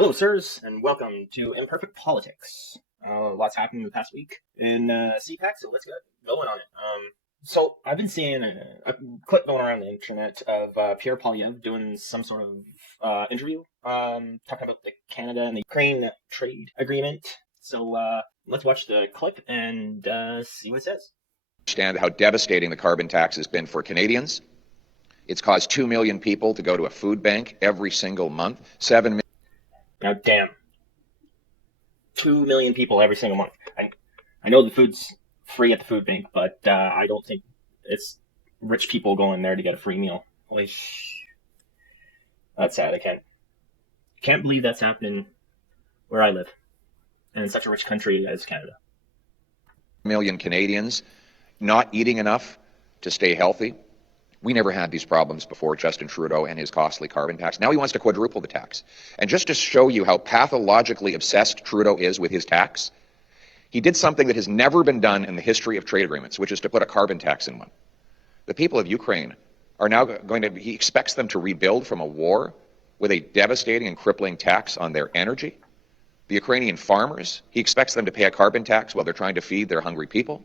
Hello, sirs, and welcome to Imperfect Politics. Lots happened in the past week in CPAC, so let's get going on it. So I've been seeing a clip going around the internet of Pierre Poilievre doing some sort of interview, talking about the Canada and the Ukraine trade agreement. So let's watch the clip and see what it says. Understand how devastating the carbon tax has been for Canadians. It's caused 2 million people to go to a food bank every single month. 7 million. Now, damn, 2 million people every single month. I know the food's free at the food bank, but I don't think it's rich people going there to get a free meal. Like, that's sad. I can't believe that's happening where I live, and in such a rich country as Canada. Million Canadians not eating enough to stay healthy. We never had these problems before Justin Trudeau and his costly carbon tax. Now he wants to quadruple the tax. And just to show you how pathologically obsessed Trudeau is with his tax, he did something that has never been done in the history of trade agreements, which is to put a carbon tax in one. The people of Ukraine are now he expects them to rebuild from a war with a devastating and crippling tax on their energy. The Ukrainian farmers, he expects them to pay a carbon tax while they're trying to feed their hungry people.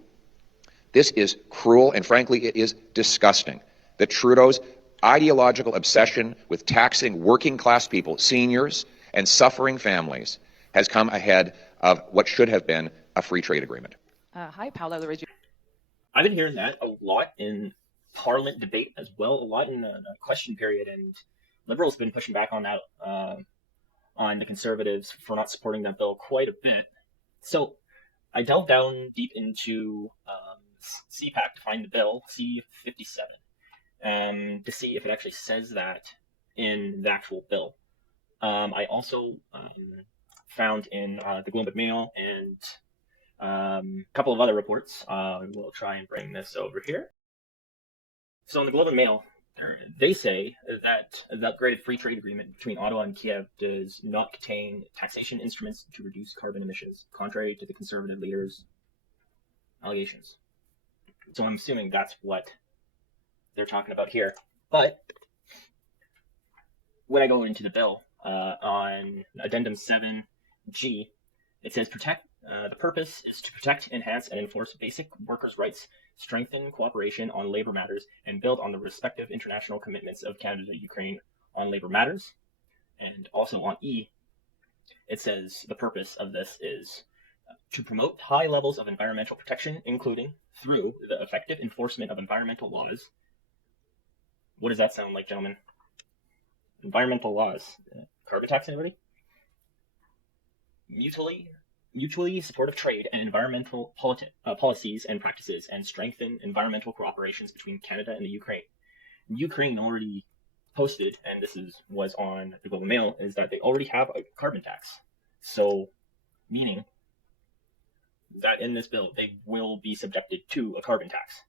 This is cruel, and frankly, it is disgusting that Trudeau's ideological obsession with taxing working class people, seniors, and suffering families has come ahead of what should have been a free trade agreement. Hi, Paula. I've been hearing that a lot in Parliament debate as well, a lot in the question period, and Liberals have been pushing back on that, on the Conservatives for not supporting that bill quite a bit. So I delved down deep into CPAC to find the bill, C-57, to see if it actually says that in the actual bill. I also found in the Globe and Mail and a couple of other reports. We'll try and bring this over here. So in the Globe and Mail, they say that the upgraded free trade agreement between Ottawa and Kiev does not contain taxation instruments to reduce carbon emissions, contrary to the Conservative leaders' allegations. So I'm assuming that's what they're talking about here. But when I go into the bill, on Addendum 7G, it says the purpose is to protect, enhance, and enforce basic workers' rights, strengthen cooperation on labor matters, and build on the respective international commitments of Canada and Ukraine on labor matters. And also on E, it says the purpose of this is to promote high levels of environmental protection, including through the effective enforcement of environmental laws. What does that sound like, gentlemen? Environmental laws. Carbon tax, anybody? Mutually supportive trade and environmental policies and practices, and strengthen environmental cooperations between Canada and the Ukraine. Ukraine already posted, and this was on the Globe and Mail, is that they already have a carbon tax. So, meaning that in this bill, they will be subjected to a carbon tax.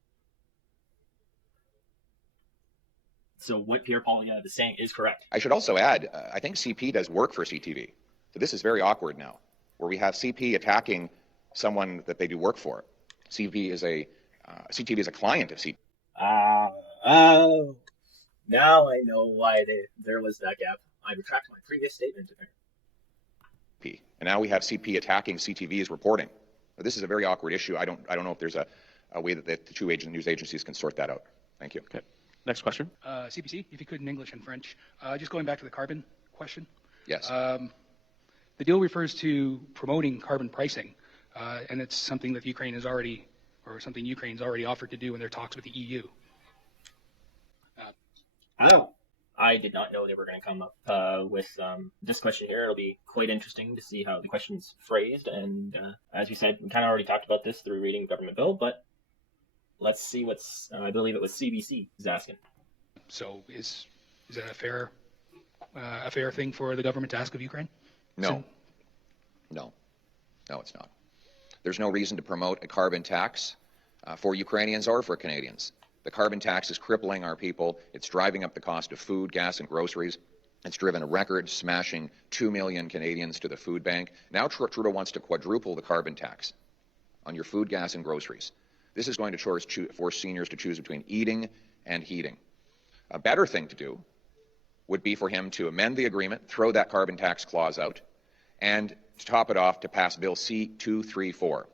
So what Pierre Poilievre is saying is correct. I should also add, I think CP does work for CTV. So this is very awkward now, where we have CP attacking someone that they do work for. CTV is a client of CP. Oh, now I know why there was that gap. I retract my previous statement. And now we have CP attacking CTV's reporting. This is a very awkward issue. I don't know if there's a way that the two news agencies can sort that out. Thank you. Okay. Next question. CPC, if you could in English and French. Just going back to the carbon question. Yes. The deal refers to promoting carbon pricing, and it's something that Ukraine's already offered to do in their talks with the EU. I did not know they were going to come up with this question here. It'll be quite interesting to see how the question's phrased. And as you said, we kind of already talked about this through reading the government bill, but let's see what's, I believe it was CBC is asking. So is that a fair thing for the government to ask of Ukraine? No, it's not. There's no reason to promote a carbon tax for Ukrainians or for Canadians. The carbon tax is crippling our people. It's driving up the cost of food, gas, and groceries. It's driven a record-smashing 2 million Canadians to the food bank. Now Trudeau wants to quadruple the carbon tax on your food, gas, and groceries. This is going to force seniors to choose between eating and heating. A better thing to do would be for him to amend the agreement, throw that carbon tax clause out, and to top it off, to pass Bill C-234,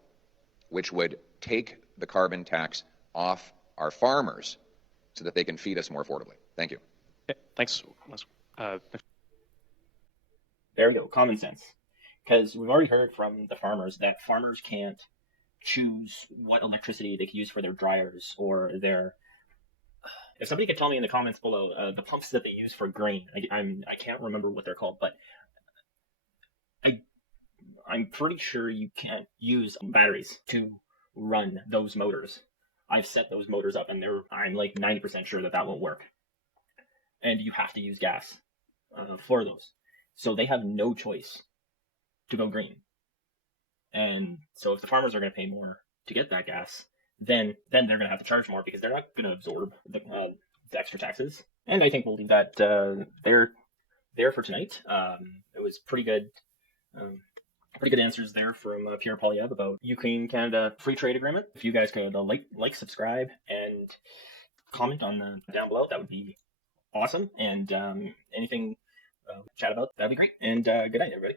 which would take the carbon tax off our farmers so that they can feed us more affordably. Thank you. Okay, thanks. There we go, common sense. Because we've already heard from the farmers that farmers can't choose what electricity they can use for their dryers or their. If somebody could tell me in the comments below the pumps that they use for grain, I can't remember what they're called, but I'm pretty sure you can't use batteries to run those motors. I've set those motors up, and I'm like 90% sure that won't work. And you have to use gas for those. So they have no choice to go green. And so if the farmers are going to pay more to get that gas, then they're going to have to charge more because they're not going to absorb the extra taxes. And I think we'll leave that there for tonight. It was pretty good answers there from Pierre Poilievre about Ukraine-Canada free trade agreement. If you guys could like, subscribe, and comment on down below, that would be awesome. And anything chat about, that'd be great. And good night, everybody.